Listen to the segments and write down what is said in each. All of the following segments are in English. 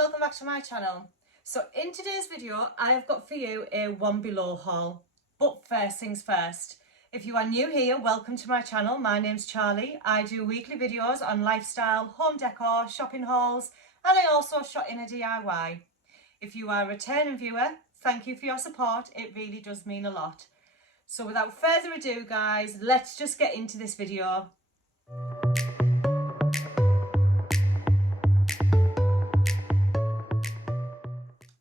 welcome back to my channel. So in today's video I have got for you a One Below haul. But first things first, if you are new here, welcome to my channel. My name's Charlie. I do weekly videos on lifestyle, home decor, shopping hauls, and I also shot in a DIY. If you are a returning viewer, thank you for your support. It really does mean a lot. So without further ado guys, let's just get into this video.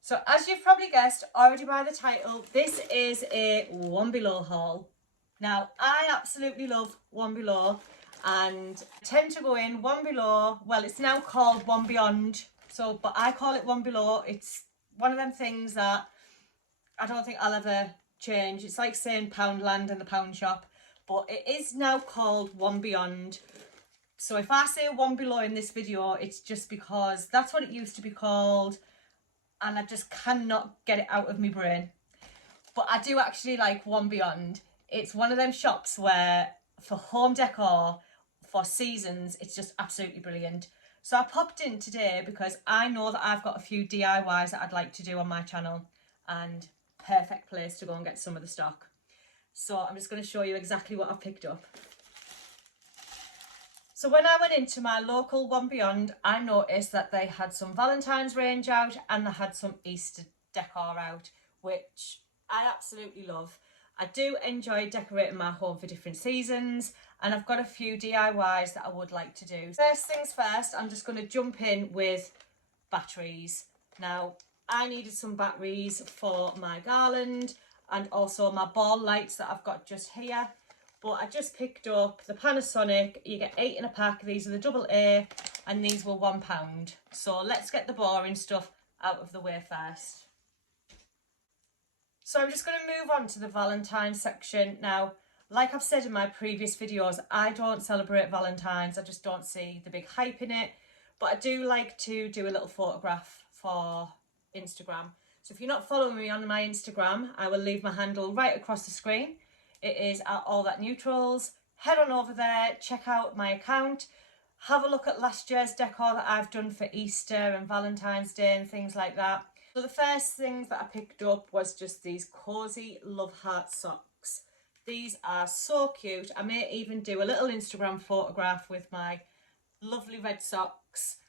So as you've probably guessed already by the title, this is a One Below haul. Now I absolutely love One Below and tend to go in One Below, well it's now called One Beyond, but I call it One Below. It's one of them things that I don't think I'll ever change. It's like saying Poundland and the Pound Shop, but it is now called One Beyond. So if I say One Below in this video, it's just because that's what it used to be called and I just cannot get it out of my brain. But I do actually like One Beyond. It's one of them shops where for home decor, for seasons, it's just absolutely brilliant. So I popped in today because I know that I've got a few DIYs that I'd like to do on my channel and perfect place to go and get some of the stock. So I'm just going to show you exactly what I've picked up. So when I went into my local One Beyond, I noticed that they had some Valentine's range out and they had some Easter decor out, which I absolutely love. I do enjoy decorating my home for different seasons and I've got a few DIYs that I would like to do. First things first, I'm just going to jump in with batteries. Now, I needed some batteries for my garland and also my ball lights that I've got just here. But I just picked up the Panasonic. You get 8 in a pack. These are the AA and these were £1. So let's get the boring stuff out of the way first. So I'm just going to move on to the Valentine's section. Now, like I've said in my previous videos, I don't celebrate Valentine's. I just don't see the big hype in it. But I do like to do a little photograph for Instagram. So if you're not following me on my Instagram, I will leave my handle right across the screen. It is at All That Neutrals. Head on over there, check out my account, have a look at last year's decor that I've done for Easter and Valentine's Day and things like that. So the first things that I picked up was just these cozy love heart socks. These are so cute. I may even do a little Instagram photograph with my lovely red socks.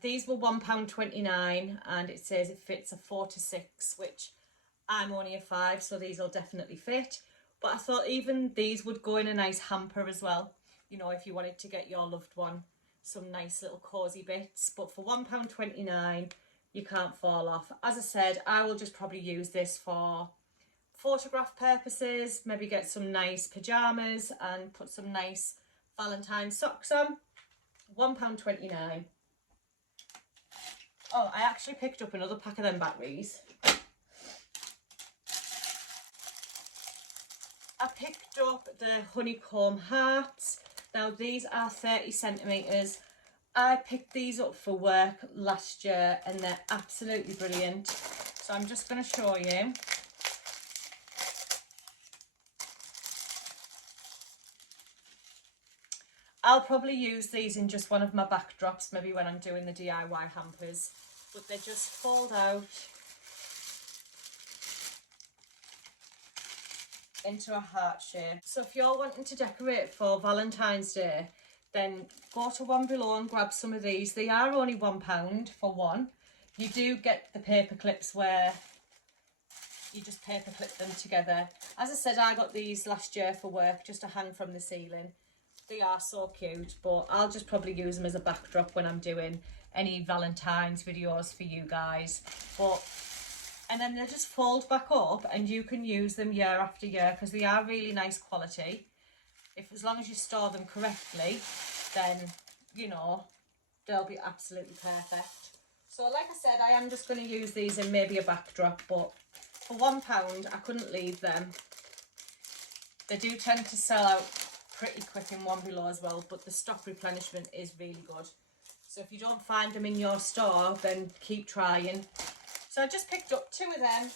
These were £1.29 and it says it fits a 4 to 6, which I'm only a 5, so these will definitely fit. But I thought even these would go in a nice hamper as well. You know, if you wanted to get your loved one some nice little cosy bits. But for £1.29, you can't fall off. As I said, I will just probably use this for photograph purposes. Maybe get some nice pyjamas and put some nice Valentine socks on. £1.29. Oh, I actually picked up another pack of them batteries. I picked up the honeycomb hearts. Now these are 30 centimetres. I picked these up for work last year and they're absolutely brilliant. So I'm just going to show you. I'll probably use these in just one of my backdrops, maybe when I'm doing the DIY hampers. But they just fold out into a heart shape. So if you're wanting to decorate for Valentine's Day, then go to One Below and grab some of these. They are only £1 for one. You do get the paper clips where you just paper clip them together. As I said, I got these last year for work just to hang from the ceiling. They are so cute, but I'll just probably use them as a backdrop when I'm doing any Valentine's videos for you guys. And then they just fold back up and you can use them year after year because they are really nice quality. As long as you store them correctly, then, you know, they'll be absolutely perfect. So like I said, I am just going to use these in maybe a backdrop, but for £1, I couldn't leave them. They do tend to sell out pretty quick in One Below as well, but the stock replenishment is really good. So if you don't find them in your store, then keep trying. So I just picked up 2 of them.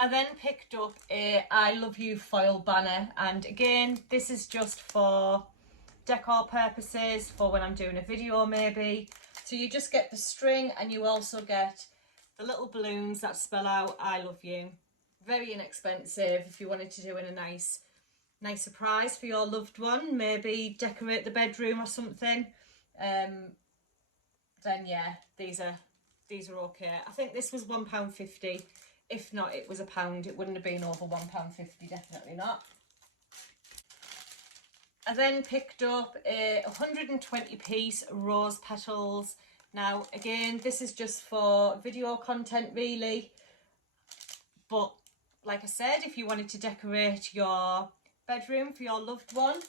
I then picked up a I Love You foil banner, and again this is just for decor purposes, for when I'm doing a video maybe. So you just get the string, and you also get the little balloons that spell out I love you. Very inexpensive if you wanted to do in a nice surprise for your loved one, maybe decorate the bedroom or something. Then yeah, these are okay. I think this was £1.50. If not, it was £1. It wouldn't have been over £1.50, definitely not. I then picked up a 120 piece rose petals. Now again, this is just for video content really, but like I said, if you wanted to decorate your bedroom for your loved one,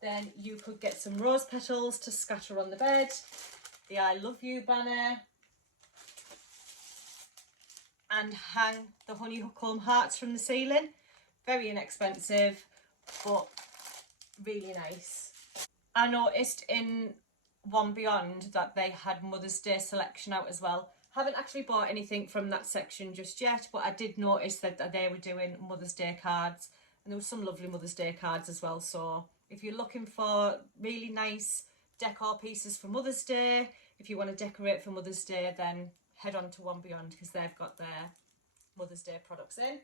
then you could get some rose petals to scatter on the bed, the I love you banner, and hang the honeycomb hearts from the ceiling. Very inexpensive, but really nice. I noticed in One Beyond that they had Mother's Day selection out as well. Haven't actually bought anything from that section just yet, but I did notice that they were doing Mother's Day cards, and there was some lovely Mother's Day cards as well. So if you're looking for really nice decor pieces for Mother's Day, if you want to decorate for Mother's Day, then head on to One Beyond, because they've got their Mother's Day products in.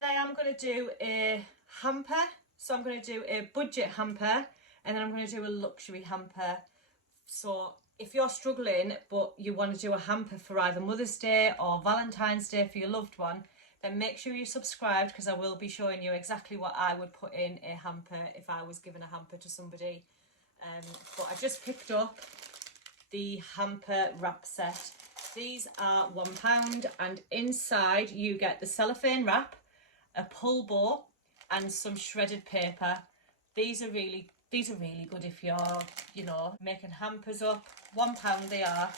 Today I'm going to do a hamper. So I'm going to do a budget hamper, and then I'm going to do a luxury hamper. So if you're struggling but you want to do a hamper for either Mother's Day or Valentine's Day for your loved one, then make sure you're subscribed, because I will be showing you exactly what I would put in a hamper if I was giving a hamper to somebody. But I just picked up the hamper wrap set. These are £1, and inside you get the cellophane wrap, a pull bow, and some shredded paper. These are really good if you're, you know, making hampers up. £1 they are.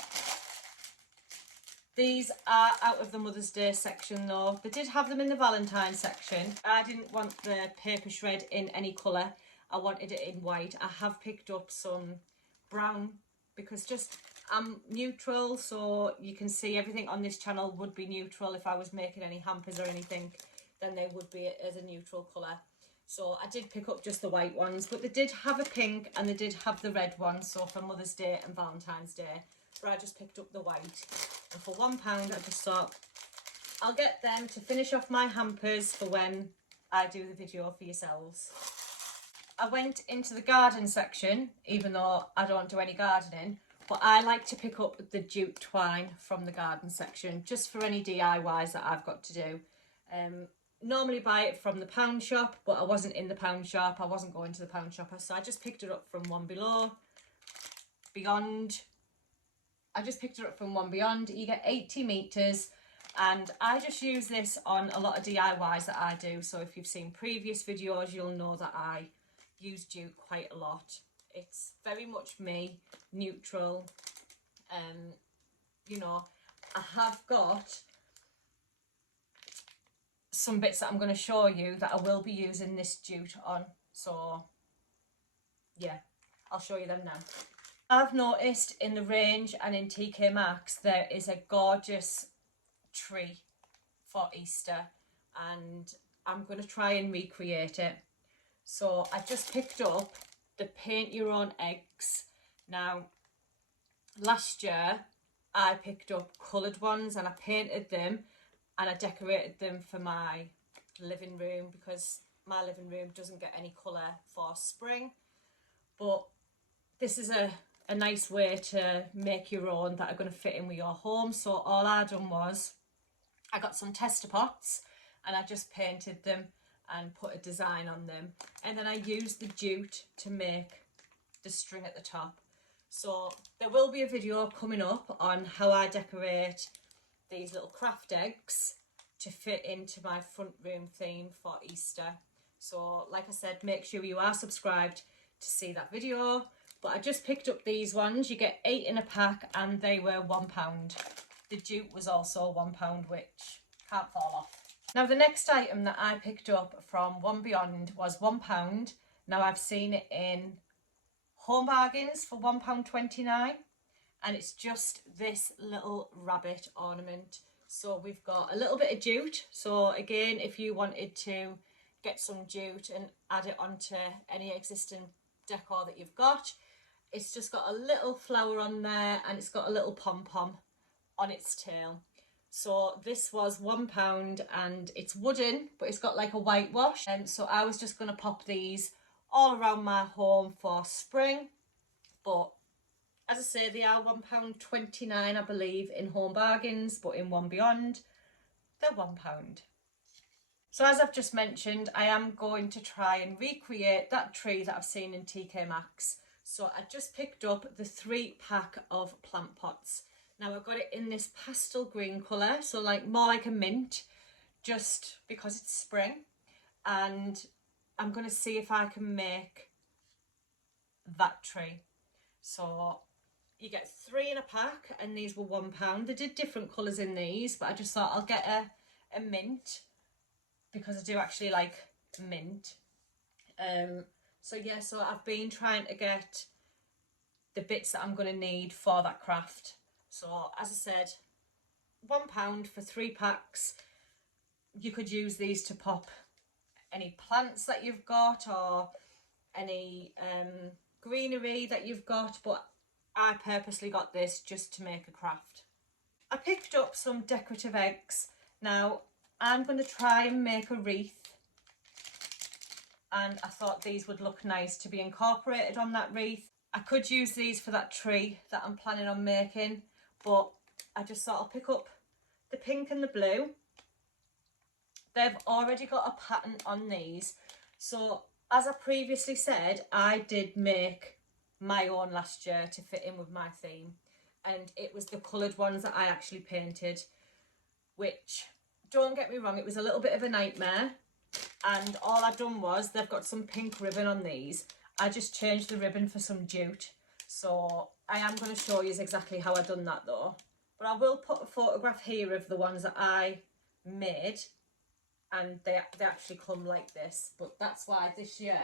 These are out of the Mother's Day section though. They did have them in the Valentine section. I didn't want the paper shred in any colour. I wanted it in white. I have picked up some brown, because just I'm neutral, so you can see everything on this channel would be neutral. If I was making any hampers or anything, then they would be as a neutral colour. So I did pick up just the white ones, but they did have a pink and they did have the red one, so for Mother's Day and Valentine's Day. But I just picked up the white, and for £1 I just thought I'll get them to finish off my hampers for when I do the video for yourselves. I went into the garden section, even though I don't do any gardening, but I like to pick up the jute twine from the garden section just for any DIYs that I've got to do. Normally buy it from the pound shop, but I wasn't in the pound shop. I wasn't going to the pound shop, so I just picked it up from One Beyond. I just picked it up from One Beyond. You get 80 metres, and I just use this on a lot of DIYs that I do. So if you've seen previous videos, you'll know that I use jute quite a lot. It's very much me, neutral. You know, I have got some bits that I'm going to show you that I will be using this jute on. So yeah, I'll show you them now. I've noticed in the range and in TK Maxx there is a gorgeous tree for Easter, and I'm going to try and recreate it. So I just picked up the paint your own eggs. Now last year I picked up coloured ones and I painted them and I decorated them for my living room, because my living room doesn't get any colour for spring. But this is a nice way to make your own that are going to fit in with your home. So all I done was I got some tester pots and I just painted them and put a design on them, and then I used the jute to make the string at the top. So there will be a video coming up on how I decorate these little craft eggs to fit into my front room theme for Easter. So like I said, make sure you are subscribed to see that video. But I just picked up these ones. You get 8 in a pack and they were £1. The jute was also £1, which can't fall off. Now the next item that I picked up from One Beyond was £1. Now I've seen it in Home Bargains for £1.29, and it's just this little rabbit ornament. So we've got a little bit of jute. So again, if you wanted to get some jute and add it onto any existing decor that you've got. It's just got a little flower on there and it's got a little pom-pom on its tail. So this was £1 and it's wooden, but it's got like a whitewash. And so I was just going to pop these all around my home for spring. But as I say, they are £1.29, I believe, in Home Bargains, but in One Beyond, they're £1. So as I've just mentioned, I am going to try and recreate that tree that I've seen in TK Maxx. So I just picked up the 3-pack of plant pots. Now I've got it in this pastel green colour, so like more like a mint, just because it's spring. And I'm going to see if I can make that tree. So you get 3 in a pack and these were £1. They did different colours in these, but I just thought I'll get a mint because I do actually like mint. So yeah, so I've been trying to get the bits that I'm going to need for that craft. So as I said, £1 for 3 packs. You could use these to pop any plants that you've got or any greenery that you've got, but I purposely got this just to make a craft. I picked up some decorative eggs. Now I'm going to try and make a wreath, and I thought these would look nice to be incorporated on that wreath. I could use these for that tree that I'm planning on making, but I just thought I'll pick up the pink and the blue. They've already got a pattern on these. So as I previously said, I did make my own last year to fit in with my theme. And it was the coloured ones that I actually painted, which, don't get me wrong, it was a little bit of a nightmare. And all I've done was, they've got some pink ribbon on these. I just changed the ribbon for some jute. So I am going to show you exactly how I've done that though. But I will put a photograph here of the ones that I made. And they actually come like this. But that's why this year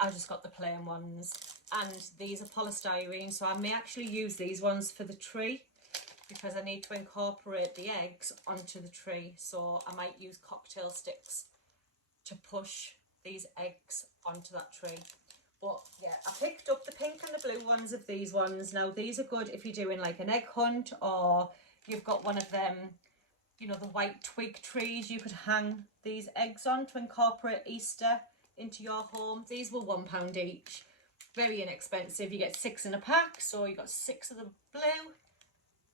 I just got the plain ones. And these are polystyrene, so I may actually use these ones for the tree, because I need to incorporate the eggs onto the tree. So I might use cocktail sticks to push these eggs onto that tree. But yeah, I picked up the pink and the blue ones of these ones. Now these are good if you're doing like an egg hunt, or you've got one of them, you know, the white twig trees you could hang these eggs on to incorporate Easter into your home. These were £1 each. Very inexpensive. You get 6 in a pack, so you got 6 of the blue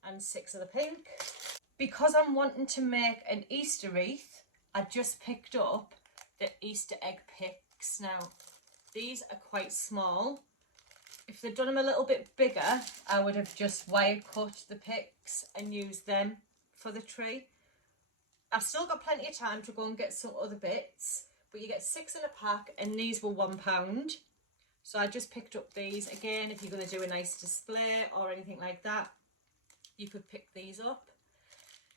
and 6 of the pink. Because I'm wanting to make an Easter wreath, I just picked up the Easter egg picks. Now these are quite small. If they'd done them a little bit bigger, I would have just wire cut the picks and used them for the tree. I've still got plenty of time to go and get some other bits, but you get 6 in a pack and these were £1. So I just picked up these. Again, if you're going to do a nice display or anything like that, you could pick these up.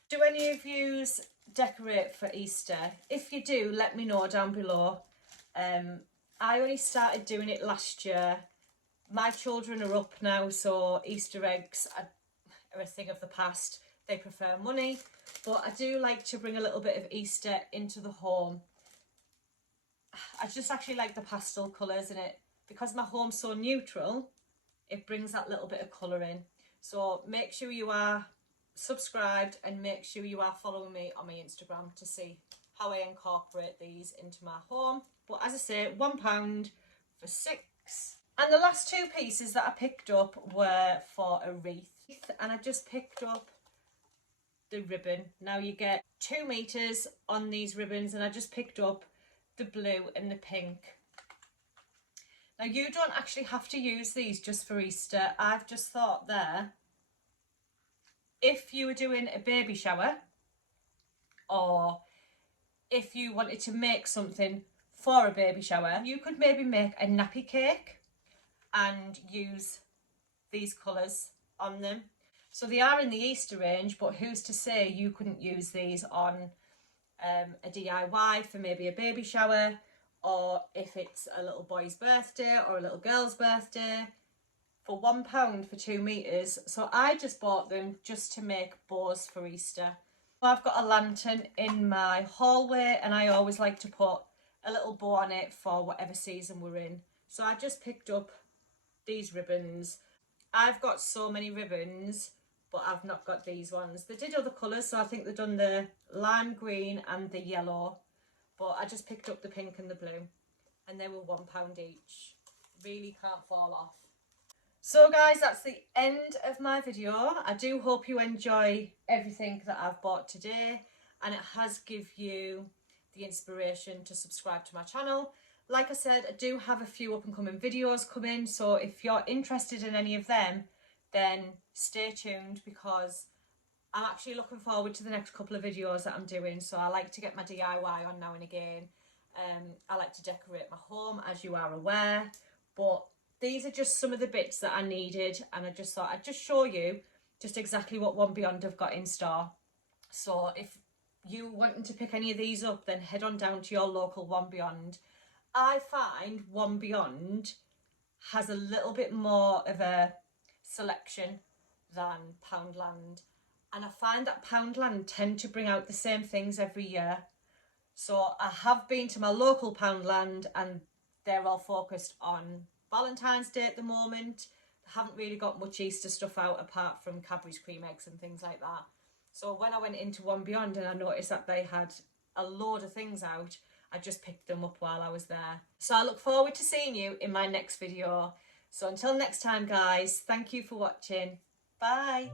Do any of you decorate for Easter? If you do, let me know down below. I only started doing it last year. My children are up now, so Easter eggs are a thing of the past. They prefer money, but I do like to bring a little bit of Easter into the home. I just actually like the pastel colours in it. Because my home's so neutral, it brings that little bit of colour in. So make sure you are subscribed and make sure you are following me on my Instagram to see how I incorporate these into my home. But as I say, £1 for 6. And the last 2 pieces that I picked up were for a wreath. And I just picked up the ribbon. Now you get 2 meters on these ribbons, and I just picked up the blue and the pink. Now you don't actually have to use these just for Easter. I've just thought there, if you were doing a baby shower, or if you wanted to make something for a baby shower, you could maybe make a nappy cake and use these colours on them. So they are in the Easter range, but who's to say you couldn't use these on a DIY for maybe a baby shower, or if it's a little boy's birthday or a little girl's birthday, for £1 for 2 meters. So I just bought them just to make bows for Easter. I've got a lantern in my hallway, and I always like to put a little bow on it for whatever season we're in. So I just picked up these ribbons. I've got so many ribbons, but I've not got these ones. They did other colours, so I think they've done the lime green and the yellow, but I just picked up the pink and the blue, and they were £1 each. Really can't fall off. So guys, that's the end of my video. I do hope you enjoy everything that I've bought today, and it has give you the inspiration to subscribe to my channel. Like I said, I do have a few up and coming videos coming, so if you're interested in any of them, then stay tuned, because I'm actually looking forward to the next couple of videos that I'm doing. So I like to get my DIY on now and again. I like to decorate my home, as you are aware, but these are just some of the bits that I needed, and I just thought I'd just show you just exactly what One Beyond have got in store. So if you wanting to pick any of these up, then head on down to your local One Beyond. I find One Beyond has a little bit more of a selection than Poundland, and I find that Poundland tend to bring out the same things every year. So I have been to my local Poundland, and they're all focused on Valentine's Day at the moment. They haven't really got much Easter stuff out apart from Cadbury's cream eggs and things like that. So when I went into One Beyond and I noticed that they had a load of things out, I just picked them up while I was there. So I look forward to seeing you in my next video. So until next time guys, thank you for watching. Bye.